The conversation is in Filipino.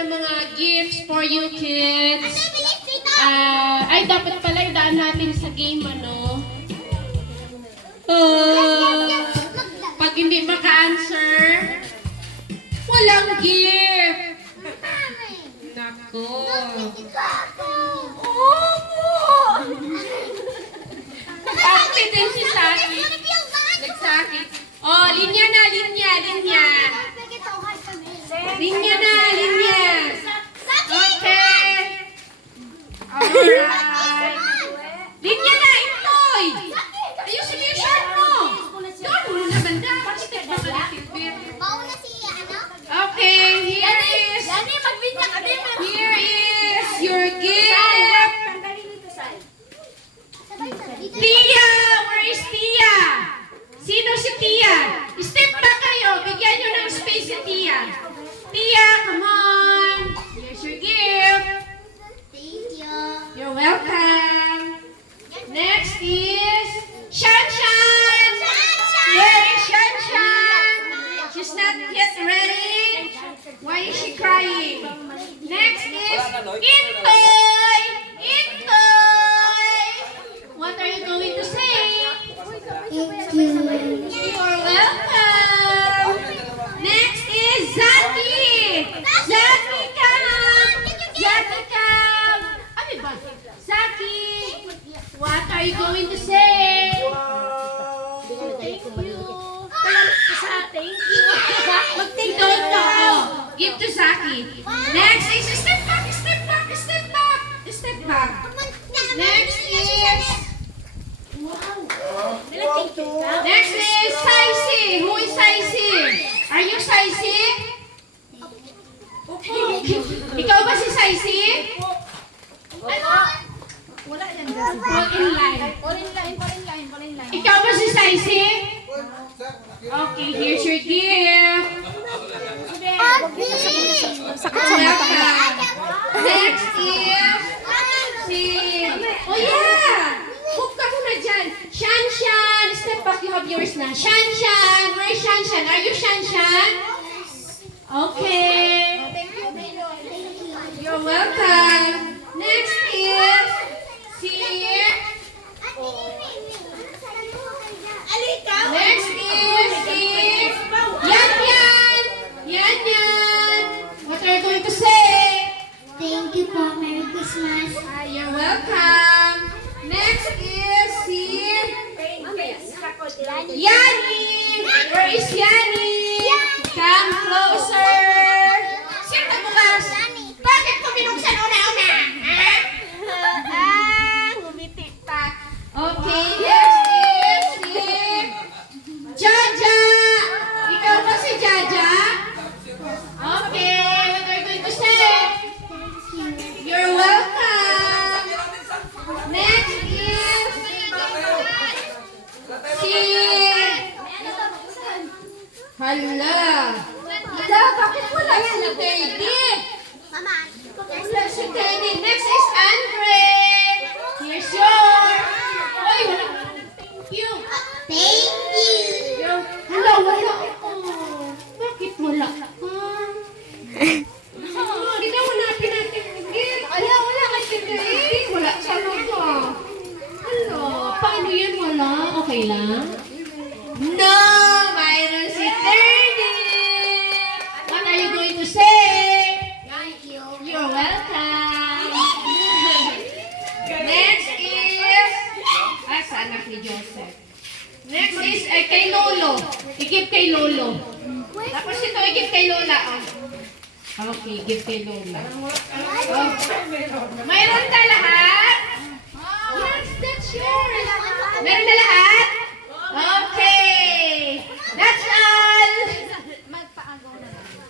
ng mga gifts for you kids. Ay, dapat pala idaan natin sa game, ano? Pag hindi maka-answer, walang gift. Nako. Confidence si Saki. Nagsakit. Oh, linya na, linya, linya. Linya na, linya. Okay. Alright. Linya na, Intoy. Ayusin mo yung shirt mo. Doon mo na banda. Step back a little bit. Okay, here is your gift. Tia! Where is Tia? Sino si Tia? Step back kayo. Bigyan nyo ng space si Tia. Tia, come on. Here's your gift. You're welcome. Next is Shanshan. Where is Shanshan? She's not yet ready. Why is she crying? Next is Intoy. Intoy. What are you going to say? You're welcome. Next is Zaki. Zaki, come. Zaki, come. Ano ba? Zaki, what are you going to say? Thank you. Thank you. Mag-take note na ako. Give to Zaki. Next is step back, step back, step back. Step back. Next is... Next is Saisi. Who is Saisi? Are you Saisi? Ikaw ba si Saisi? Wala yan. Fall in line. Fall in line. Ikaw ba si Saisi? Okay, here's your gift. Sakit sa mata. Next is si... Oh yeah! Hook ka muna dyan. Shanshan! Step back, you have yours na. Shanshan! Where is Shanshan? Are you Shanshan? Okay. You're welcome. Next is si... Next is si... Yan Yan! Yan Yan! What are you going to say? Thank you po. Merry Christmas. You're welcome. Next is si... Yani! Where is Yani? Come closer. Sino bukas? Bakit ko binuksan una-una? Ha? Ngumiti pa. Okay, next is si... Jaja! Ikaw ba si Jaja? Okay, what are you going to say? You're welcome. Next is... Si... Hala! Hala, bakit wala si Teddy? Wala si Teddy. Next is Andre. Here's your... Oy, wala. Thank you. Thank you. Hala, wala. Bakit wala? Ginawa natin yung gift. Wala kay Teddy. Wala sa logo. Hala, paano yan wala? Okay lang? No! Mayroon si Teddy! What are you going to say? Thank you. You're welcome! Next is... sa anak ni Joseph. Next is kay Lolo. I-give kay Lolo. Tapos ito i-give kay Lola. Okay, give kay Lola. Oh. Mayroon ka lahat?